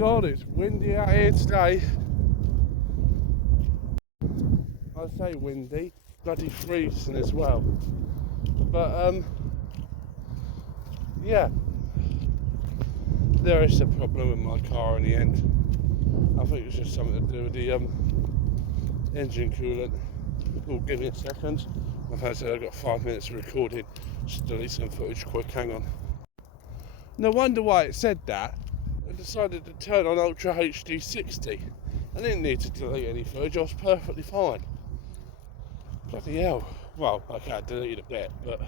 God, it's windy out here today. I say windy, bloody freezing as well. But yeah, there is a problem with my car in the end. I think it's just something to do with the engine coolant. Oh, give me a second. I've had to, I've got 5 minutes of recording. Just delete some footage quick, hang on. No wonder why it said that. I decided to turn on Ultra HD 60. I didn't need to delete any footage, I was perfectly fine. Bloody hell. Well, okay, I deleted a bit, but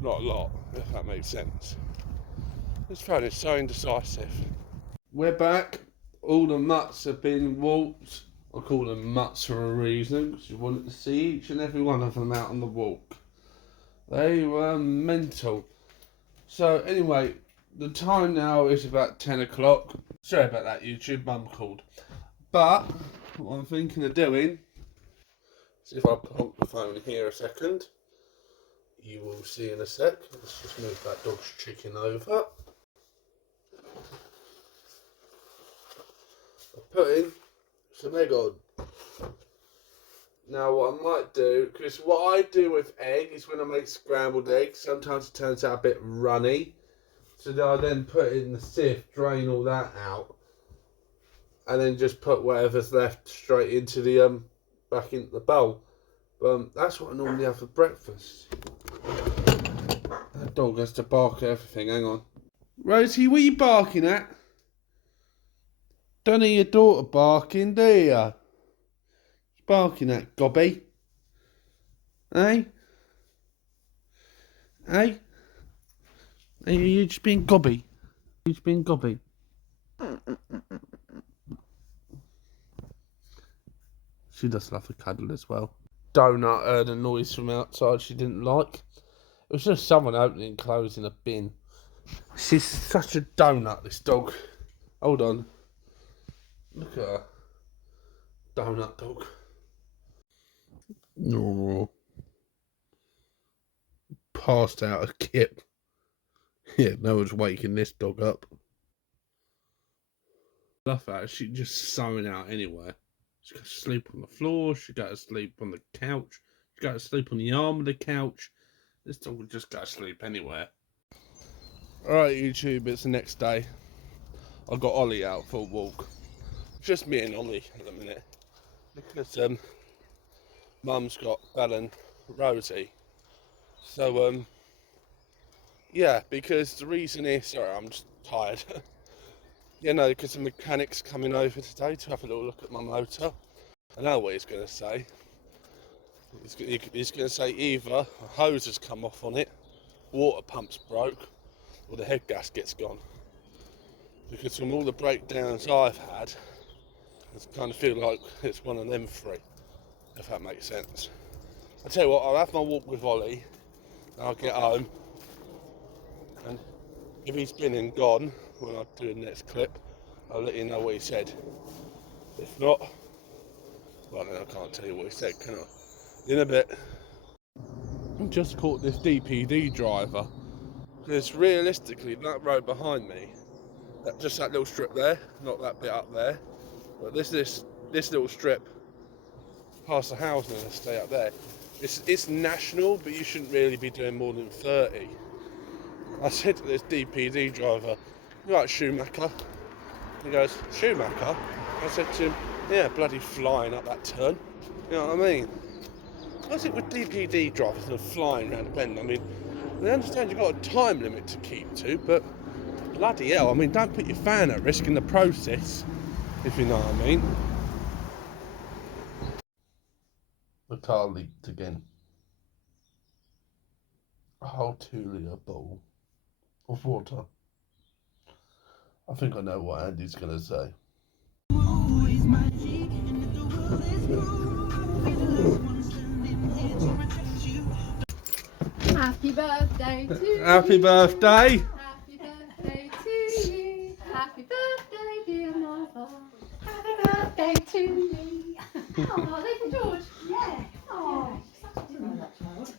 not a lot, if that makes sense. This phone is so indecisive. We're back. All the mutts have been walked. I call them mutts for a reason, because you wanted to see each and every one of them out on the walk. They were mental. So anyway, the time now is about 10 o'clock. Sorry about that, YouTube, Mum called. But what I'm thinking of doing, see if I put the phone here a second. You will see in a sec. Let's just move that dog's chicken over. I'm putting some egg on. Now what I might do, because what I do with egg is when I make scrambled eggs, sometimes it turns out a bit runny. So I then put it in the sieve, drain all that out, and then just put whatever's left straight into the back into the bowl. But that's what I normally have for breakfast. That dog has to bark at everything, hang on. Rosie, what are you barking at? Don't hear your daughter barking, do you? Barking at Gobby? Eh? Eh? Are you just being Gobby? You just being Gobby? She does love a cuddle as well. Donut heard a noise from outside she didn't like. It was just someone opening and closing a bin. She's such a donut, this dog. Hold on. Look at her. Donut dog. No. Passed out a kip. Yeah, no one's waking this dog up. Love that. She just zoning out anywhere. She got to sleep on the floor. She got to sleep on the couch. She got to sleep on the arm of the couch. This dog would just go to sleep anywhere. Alright, YouTube, it's the next day. I got Ollie out for a walk. Just me and Ollie at the minute. Because Mum's got Belle and Rosie. So yeah, because the reason is, sorry, I'm just tired. You know, because the mechanic's coming over today to have a little look at my motor. I know what he's going to say. He's going to say either a hose has come off on it, water pump's broke, or the head gasket's gone. Because from all the breakdowns I've had, I kind of feel like it's one of them three, if that makes sense. I tell you what, I'll have my walk with Ollie, and I'll get home, and if he's been and gone when I do the next clip, I'll let you know what he said. If not, well then I can't tell you what he said, can I? In a bit. I just caught this DPD driver, because realistically that road behind me, just that little strip there, not that bit up there, but this little strip past the housing estate up there, it's national, but you shouldn't really be doing more than 30. I said to this DPD driver, "You like Schumacher?" He goes, "Schumacher?" I said to him, "Yeah, bloody flying up that turn." You know what I mean? What's it with DPD drivers and flying around the bend? I mean, I understand you've got a time limit to keep to, but bloody hell, I mean, don't put your fan at risk in the process, if you know what I mean. The car leaked again. A whole 2-litre bowl of water. I think I know what Andy's going to say. Happy birthday to you. Happy birthday! Happy birthday to you. Happy birthday, dear mother. Happy birthday to you. Oh, Little George. Yeah. Oh, such a dear that child.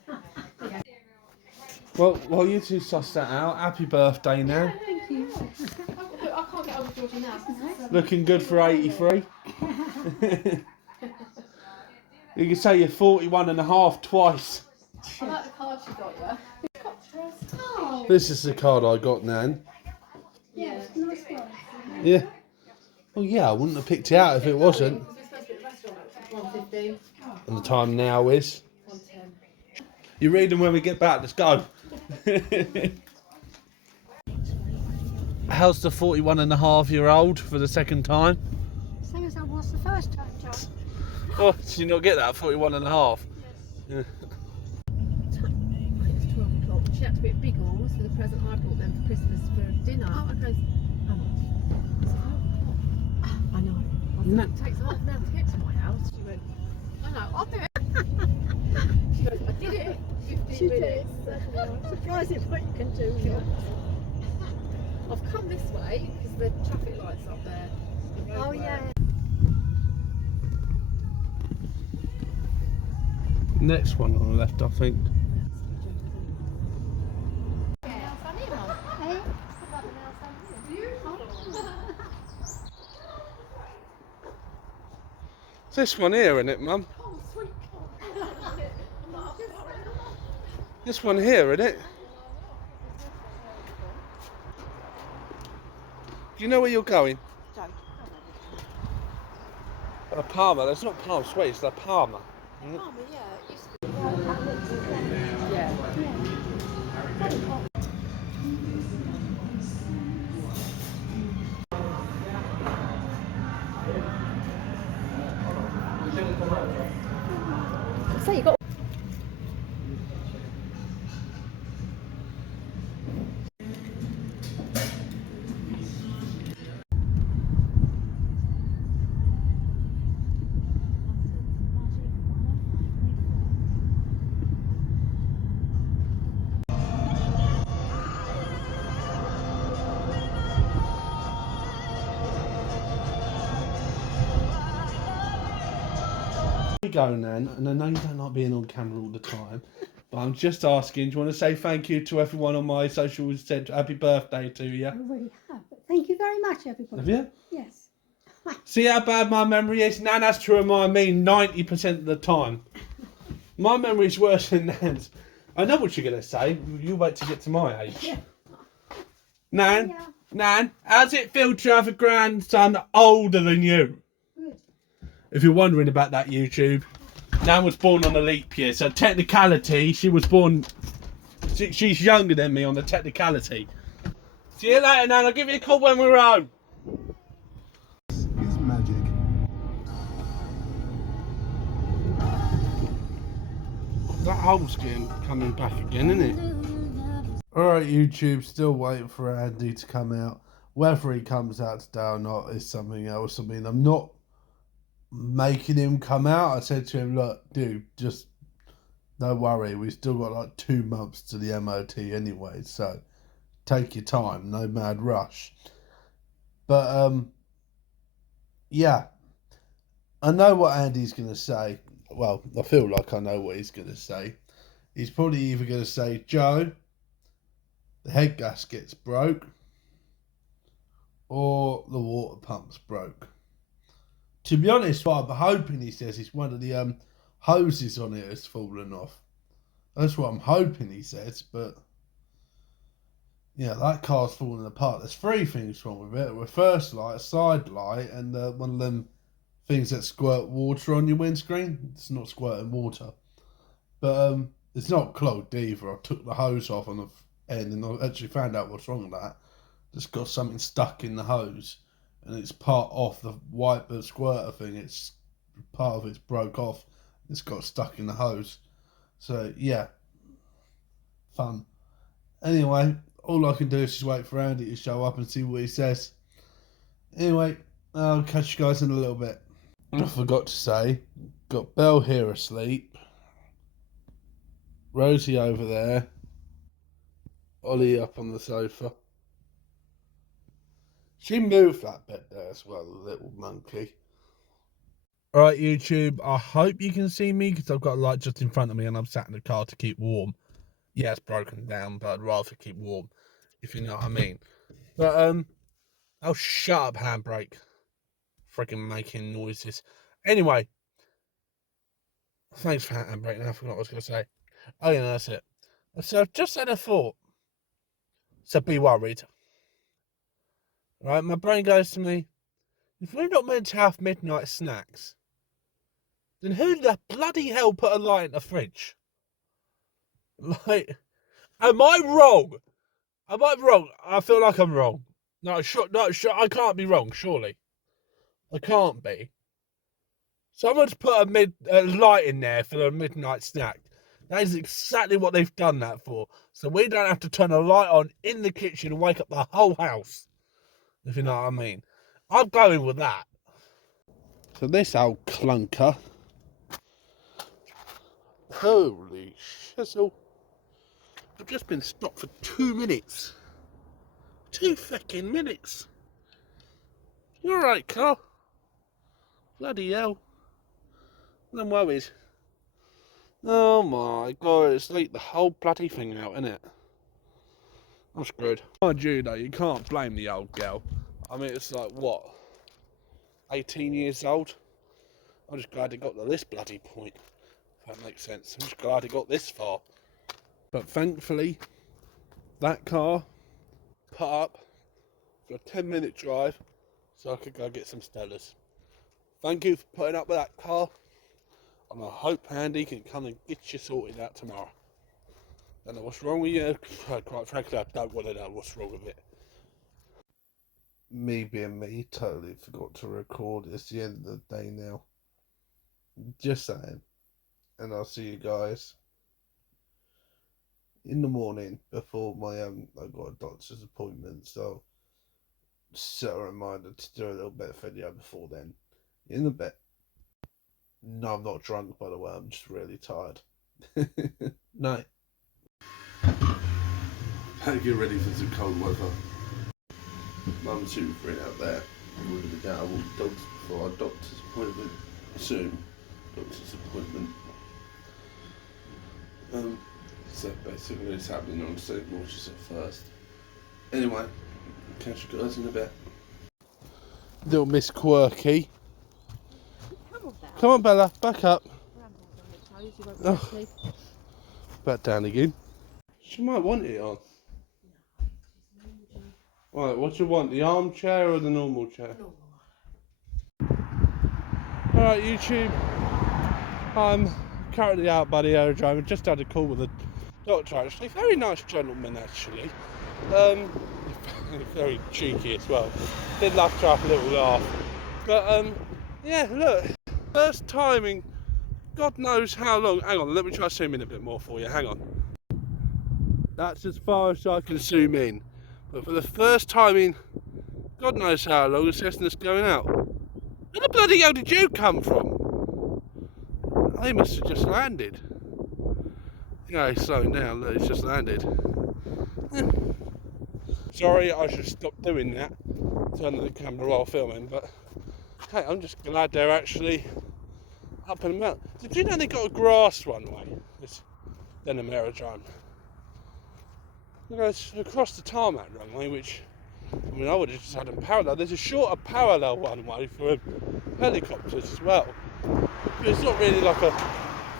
Well, while you two suss that out, happy birthday now. Yeah, thank you. I can't can't get hold of Georgie now. Looking good for 83. You can say you're 41 and a half twice. I like the card she got you. Oh. This is the card I got, Nan. Yeah, nice one. Yeah. Well, yeah, I wouldn't have picked it out if it wasn't. We're supposed to be at the restaurant at 1:15. And the time now is. 1:10. You read them when we get back. Let's go. How's the 41-and-a-half-year-old for the second time? Same as I was the first time, John. Oh, did you not get that? 41-and-a-half? Yeah. It's 12 o'clock. She had to be at Biggles for the present I bought them for Christmas for dinner. I goes, how much? I said, 12 o'clock. I know. I said, No. it takes half an hour to get to my house. She went, I know, I'll do it. She goes, I did it in 15 minutes. I'm surprised at what you can do. Yeah. I've come this way because the traffic lights up there. The Oh roadway. yeah. Next one on the left, I think. Hey? It's this one here, isn't it, Mum? This one here, isn't it? Do you know where you're going? La Palma. That's not Palm Sweet, it's La Palma. Yeah. So you got. We go, Nan, and I know you don't like being on camera all the time, but I'm just asking, do you want to say thank you to everyone on my socials, said happy birthday to you? I already have. But thank you very much, everybody. Have you? Yes. See how bad my memory is? Nan has to remind me 90% of the time. My memory's worse than Nan's. I know what you're going to say. You wait to get to my age. Yeah. Nan, Yeah. Nan, how's it feel to have a grandson older than you? Good. If you're wondering about that, YouTube, Nan was born on a leap year, so technicality, she was born. She's younger than me on the technicality. See you later, Nan. I'll give you a call when we're home. Is magic. That hole's coming back again, isn't it? Alright, YouTube, still waiting for Andy to come out. Whether he comes out today or not is something else. I mean, I'm not making him come out. I said to him, look, dude, just don't worry. We've still got like 2 months to the MOT anyway, so take your time, no mad rush. But, yeah, I know what Andy's going to say. Well, I feel like I know what he's going to say. He's probably either going to say, Joe, the head gasket's broke, or the water pump's broke. To be honest, what I'm hoping he says is one of the hoses on it has fallen off. That's what I'm hoping he says, but yeah, that car's falling apart. There's 3 things wrong with it: a reverse light, a side light, and one of them things that squirt water on your windscreen. It's not squirting water, but it's not clogged either. I took the hose off on the end and I actually found out what's wrong with that. It's got something stuck in the hose, and it's part off the wiper squirter thing. It's part of it's broke off. It's got stuck in the hose. So yeah, fun. Anyway, all I can do is just wait for Andy to show up and see what he says. Anyway, I'll catch you guys in a little bit. I forgot to say, got Belle here asleep, Rosie over there, Ollie up on the sofa. She moved that bed there as well, the little monkey. Alright, YouTube, I hope you can see me because I've got a light just in front of me and I'm sat in the car to keep warm. Yeah, it's broken down, but I'd rather keep warm, if you know what I mean. But, Oh, shut up, handbrake. Freaking making noises. Anyway, thanks for handbrake. Now I forgot what I was going to say. Oh, yeah, that's it. So I've just had a thought. So be worried. Right, my brain goes to me, if we're not meant to have midnight snacks, then who the bloody hell put a light in the fridge? Like, am I wrong? Am I wrong? I feel like I'm wrong. No, sure, I can't be wrong, surely. I can't be. Someone's put a light in there for the midnight snack. That is exactly what they've done that for. So we don't have to turn a light on in the kitchen and wake up the whole house. If you know what I mean. I'm going with that. So this old clunker. Holy shizzle. I've just been stopped for 2 minutes. 2 fucking minutes. You alright, Carl? Bloody hell. I'm worried. Oh my god, it's like the whole bloody thing out, isn't it? I'm screwed. Mind you though, you can't blame the old girl. I mean, it's like, what? 18 years old? I'm just glad it got to this bloody point. If that makes sense. I'm just glad it got this far. But thankfully, that car put up for a 10-minute drive so I could go get some Stellas. Thank you for putting up with that car. And I hope Andy can come and get you sorted out tomorrow. Don't know what's wrong with you. Quite frankly, I don't want to know what's wrong with it. Me being me, totally forgot to record. It's the end of the day now. Just saying. And I'll see you guys in the morning before my I've got a doctor's appointment, so set a reminder to do a little bit of video before then. In a bit. No, I'm not drunk, by the way. I'm just really tired. Night. How get ready for some cold weather? Mum's super free out there. We're going to get our dogs before our doctor's appointment. Soon. Doctor's appointment. So basically it's happening on St. George's at first. Anyway, catch you guys in a bit. Little Miss Quirky. Come on, Bella, back up. Oh. Back down again. She might want it on. Right, what do you want? The armchair or the normal chair? Alright, YouTube. I'm currently out by the aerodrome. I just had a call with the doctor, actually. Very nice gentleman, actually. Very cheeky as well. Did love to have a little laugh. But, yeah, look. First time in God knows how long. Hang on, let me try to zoom in a bit more for you. Hang on. That's as far as I can zoom in. But for the first time in God knows how long, the Cessna's going out. Where the bloody hell did you come from? They must have just landed. Yeah, he's slowing down. Look, he's just landed. Sorry, I should stop doing that. Turning the camera while filming, but hey, I'm just glad they're actually up and about. Did you know they got a grass runway? It's Denham Aerodrome. It goes across the tarmac runway, which, I mean, I would have just had them parallel. There's a shorter parallel runway for helicopters as well. But it's not really like a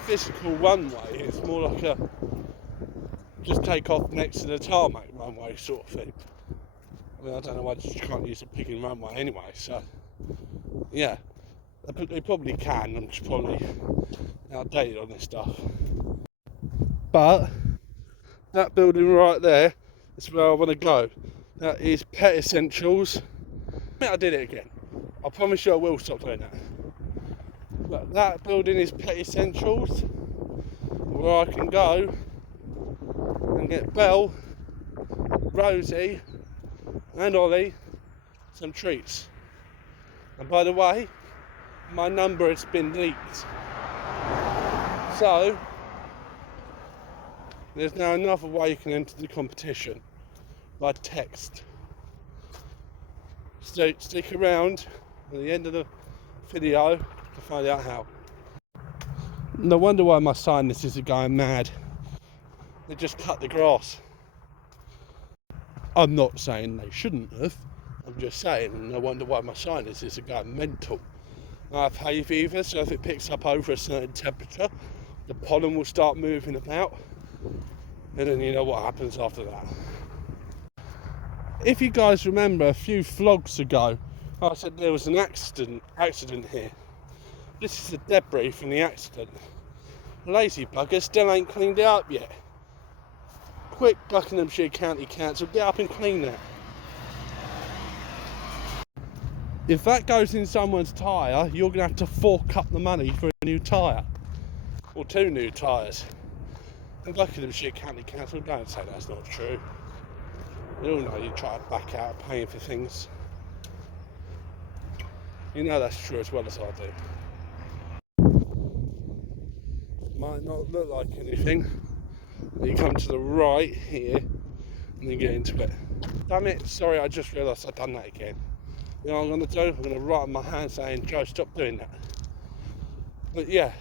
physical runway, it's more like a just take off next to the tarmac runway sort of thing. I mean, I don't know why you can't use a picking runway anyway, so yeah. They probably can, I'm just probably outdated on this stuff. But that building right there is where I want to go. That is Pet Essentials. I think I did it again. I promise you I will stop doing that. But that building is Pet Essentials, where I can go and get Belle, Rosie and Ollie some treats. And by the way, my number has been leaked. So, there's now another way you can enter the competition, by text. So stick around at the end of the video to find out how. No wonder why my sinuses are going mad. They just cut the grass. I'm not saying they shouldn't have. I'm just saying, and I wonder why my sinuses are going mental. I have hay fever, so if it picks up over a certain temperature, the pollen will start moving about, and then you know what happens after that. If you guys remember a few vlogs ago, I said there was an accident here. This is the debris from the accident. Lazy buggers still ain't cleaned it up yet. Quick, Buckinghamshire County Council, get up and clean that. If that goes in someone's tyre, you're going to have to fork up the money for a new tyre. Or 2 new tyres. And Buckinghamshire County Council, don't say that's not true. You all know you try to back out paying for things. You know that's true as well as I do. Might not look like anything. You come to the right here and then get into it. Damn it, sorry, I just realised I've done that again. You know what I'm going to do? I'm going to write on my hand saying, Joe, stop doing that. But yeah,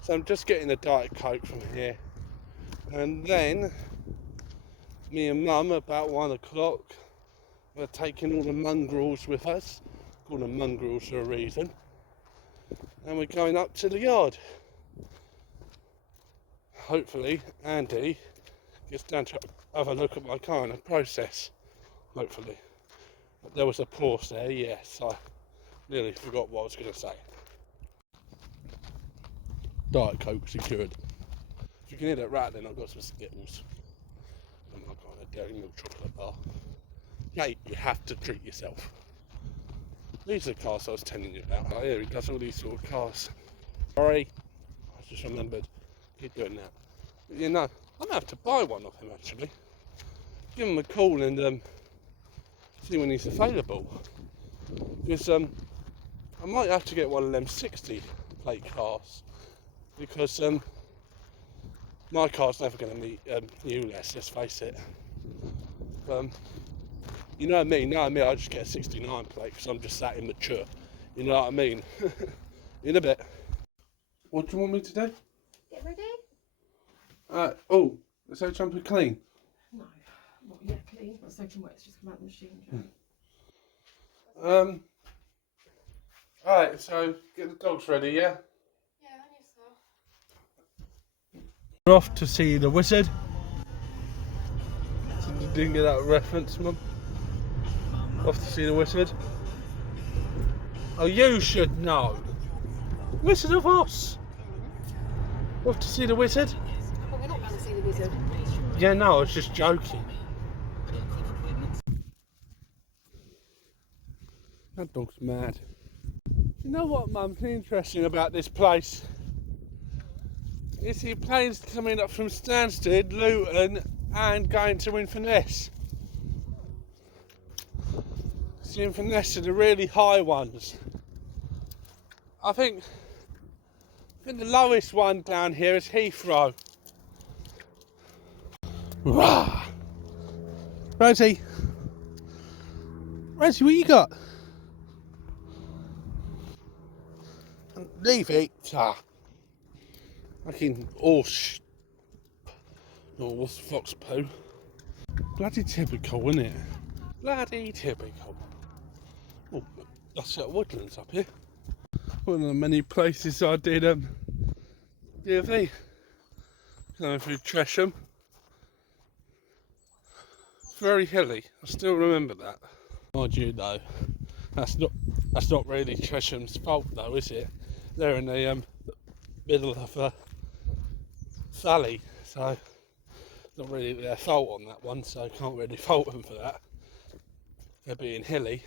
so I'm just getting a Diet Coke from here. And then, me and Mum, about 1 o'clock, we're taking all the mongrels with us. Call them mongrels for a reason. And we're going up to the yard. Hopefully, Andy gets down to have a look at my car and a process. Hopefully. But there was a pause there, yes. I nearly forgot what I was going to say. Diet Coke secured. If you can hear that rattling, I've got some Skittles. And I've got a Dairy Milk chocolate bar. Hey, you have to treat yourself. These are the cars I was telling you about. Oh yeah, he does all these sort of cars. Sorry, I just remembered. Keep doing that. But you know, I might have to buy one of him actually. Give him a call and see when he's available. Because I might have to get one of them 60 plate cars. Because my car's never going to meet ULEZ, let's face it. You know me, I just get a 69 plate because I'm just that immature. You know what I mean? In a bit. What do you want me to do? Get ready? Oh, so jumper clean? No, not yet clean. It's soaking wet, it's just come out of the machine. Alright, so get the dogs ready, yeah? Yeah, and yourself. We're off to see the wizard. You didn't get that reference, Mum? Off to see the wizard. Oh, you should know. Wizard of Oz. Off to see the wizard. Well, we're not going to see the wizard. Yeah, no, I was just joking. That dog's mad. You know what, Mum's interesting about this place? You see planes coming up from Stansted, Luton, and going to Inverness. See, Inverness are the really high ones. I think the lowest one down here is Heathrow. Rah! Rosie, what you got? Leave it. Fucking horse. Oh, what's the fox poo? Bloody typical, isn't it? Bloody typical. Oh, that's at Woodlands up here. One of the many places I did DFE. Going through Tresham. Very hilly. I still remember that. Mind you though, that's not really Tresham's fault though, is it? They're in the middle of a valley, so not really their fault on that one, so I can't really fault them for that. They're being hilly.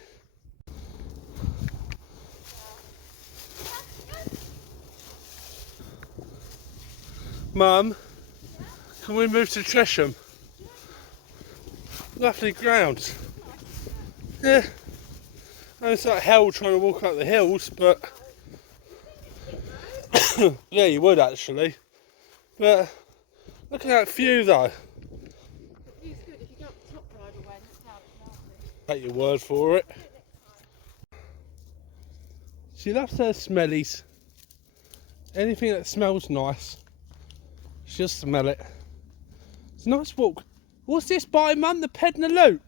Mum, can we move to Tresham? Lovely grounds. Yeah. And it's like hell trying to walk up the hills, but yeah, you would actually. But look at that view though. The view's good if you go up the top driveway and look down, it's lovely. Take your word for it. She loves her smellies. Anything that smells nice, she'll smell it. It's a nice walk. What's this by, Mum? The Pedner Loop?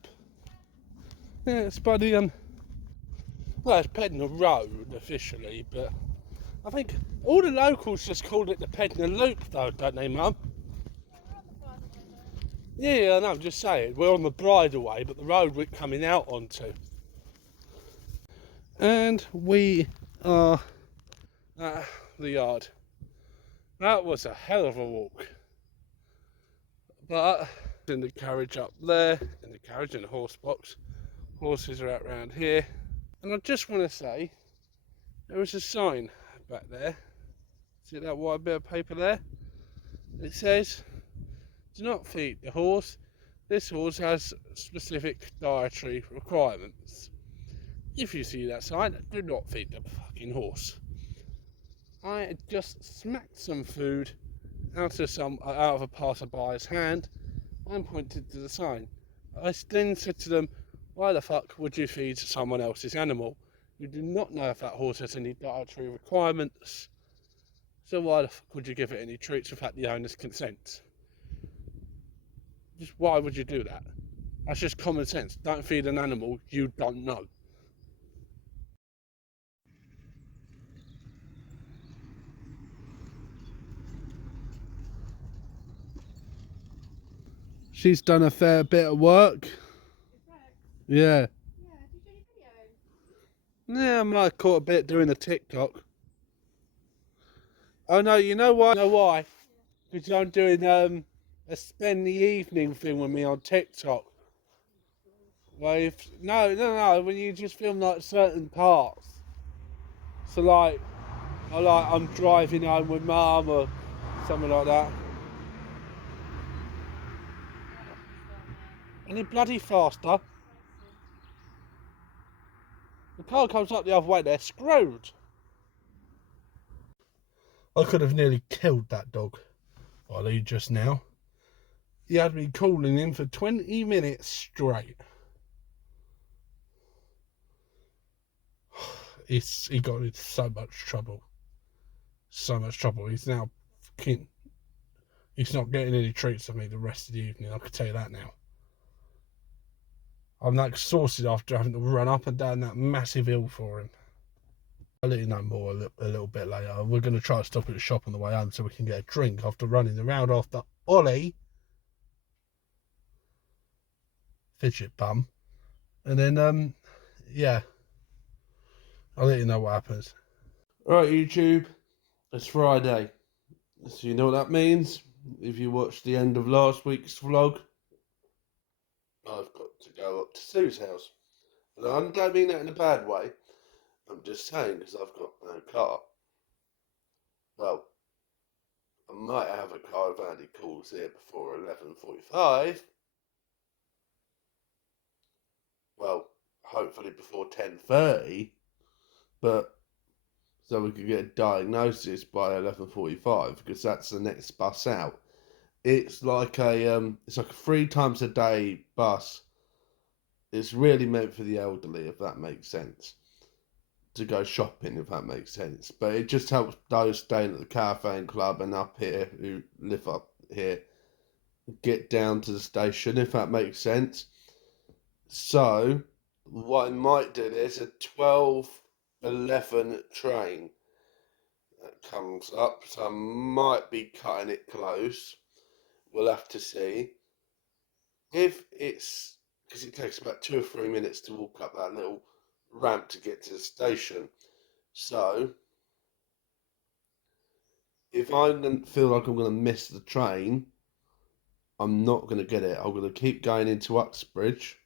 Yeah, it's by the well, it's Pedner Road officially, but I think all the locals just called it the Pedner Loop, though, don't they, Mum? Yeah, I know. I'm just saying we're on the bridleway, but the road we're coming out onto, and we are at the yard. That was a hell of a walk, but in the carriage up there, in the carriage and the horse box. Horses are out round here, and I just want to say there was a sign back there. See that white bit of paper there? It says, "Do not feed the horse. This horse has specific dietary requirements." If you see that sign, do not feed the fucking horse. I just smacked some food out of a passerby's hand and pointed to the sign. I then said to them, "Why the fuck would you feed someone else's animal? You do not know if that horse has any dietary requirements, so why the fuck would you give it any treats without the owner's consent?" Just why would you do that? That's just common sense. Don't feed an animal you don't know. She's done a fair bit of work. Yeah. Yeah, did you do any videos? Yeah, I might have caught a bit doing a TikTok. Oh no, you know why? You know why? Because I'm doing a spend the evening thing with me on TikTok. Well, no, when you just film like certain parts. So like, I'm driving home with Mum or something like that. Any bloody faster? The car comes up the other way, they're screwed. I could have nearly killed that dog, Ollie, just now. He had me calling him for 20 minutes straight. He got into so much trouble. So much trouble. He's now fucking... He's not getting any treats from me the rest of the evening, I can tell you that now. I'm like exhausted after having to run up and down that massive hill for him. I'll let you know more a little bit later. We're going to try to stop at the shop on the way home so we can get a drink after running around after Ollie. Fidget bum. And then, yeah. I'll let you know what happens. Right, YouTube. It's Friday. So you know what that means? If you watched the end of last week's vlog, I've got to go up to Sue's house. And I don't mean that in a bad way. I'm just saying because I've got no car. Well, I might have a car if Andy calls here before 11:45. Well, hopefully before 10:30. But so we could get a diagnosis by 11:45 because that's the next bus out. It's like a 3 times a day bus. It's really meant for the elderly, if that makes sense. To go shopping, if that makes sense. But it just helps those staying at the cafe and club and up here who live up here get down to the station, if that makes sense. So what I might do is a 12:11 train that comes up. So I might be cutting it close. We'll have to see. If it's, because it takes about 2 or 3 minutes to walk up that little ramp to get to the station. So if I don't feel like I'm going to miss the train, I'm not going to get it. I'm going to keep going into Uxbridge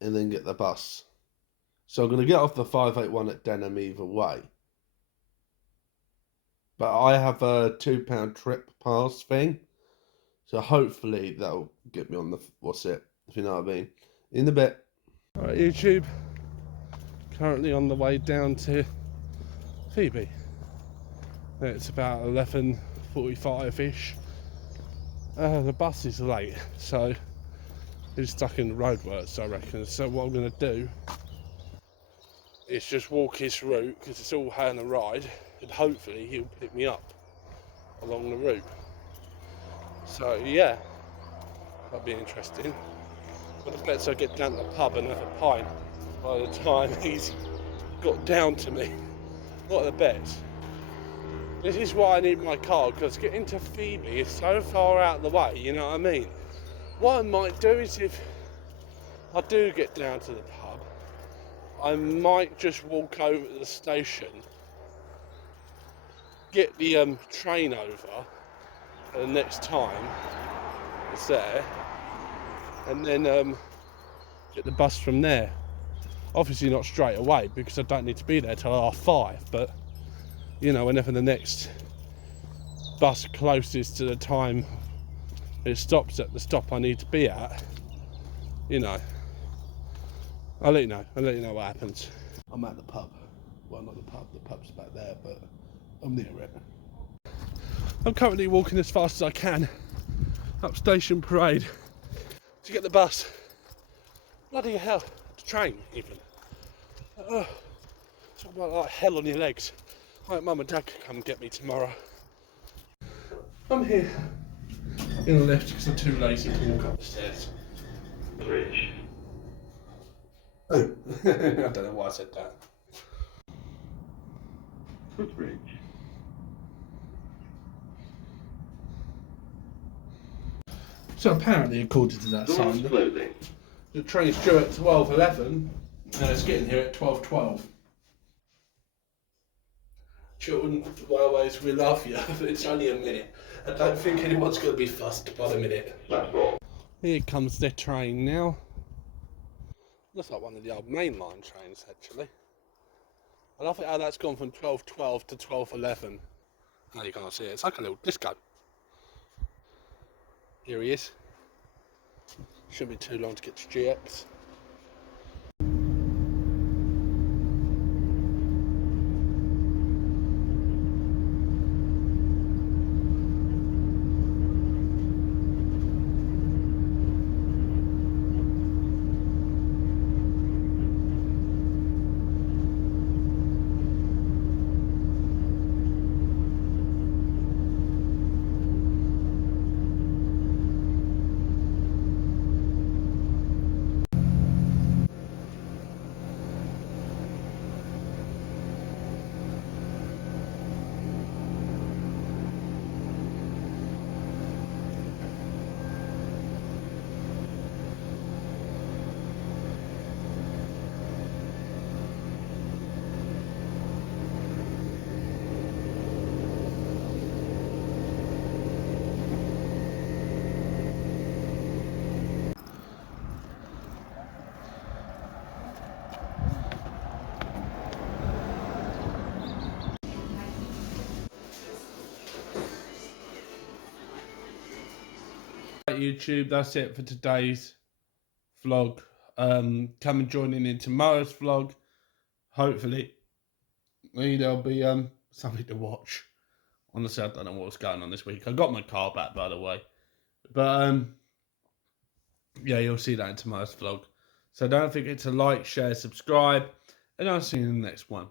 and then get the bus. So I'm going to get off the 581 at Denham either way. But I have a £2 trip pass thing. So hopefully that'll get me on the, if you know what I mean. In a bit. Alright, YouTube. Currently on the way down to Phoebe. It's about 11:45ish. The bus is late, so it's stuck in the roadworks, I reckon. So what I'm going to do is just walk his route, because it's all hay and a ride, and hopefully he'll pick me up along the route. So yeah, that'll be interesting. But I bet I get down to the pub and have a pint by the time he's got down to me. What are the bets? This is why I need my car, because getting to Phoebe is so far out of the way, you know what I mean? What I might do is, if I do get down to the pub, I might just walk over to the station, get the train over for the next time it's there, and then get the bus from there. Obviously not straight away, because I don't need to be there till 5:30, but you know, whenever the next bus closest to the time it stops at the stop I need to be at, you know, I'll let you know what happens. I'm at the pub. Well, not the pub, the pub's back there, but I'm near it. I'm currently walking as fast as I can up Station Parade to get the bus. Bloody hell, the train even. Talk about like hell on your legs. I hope Mum and Dad can come and get me tomorrow. I'm here in the lift because I'm too lazy to walk up the stairs. Bridge. Oh, I don't know why I said that. Footbridge. So apparently, according to that sign, the train's due at 12:11 and it's getting here at 12:12. Children of the railways, we love you, but it's only a minute. I don't think anyone's going to be fussed by the minute. Here comes the train now. Looks like one of the old mainline trains, actually. I love it how that's gone from 12:12 to 12:11. Now you can't see it. It's like a little disco. Here he is. Shouldn't be too long to get to GX. YouTube, that's it for today's vlog. Come and join in tomorrow's vlog. Hopefully there'll be something to watch. Honestly, I don't know what's going on this week. I got my car back, by the way, but yeah, you'll see that in tomorrow's vlog. So don't forget to like, share, subscribe, and I'll see you in the next one.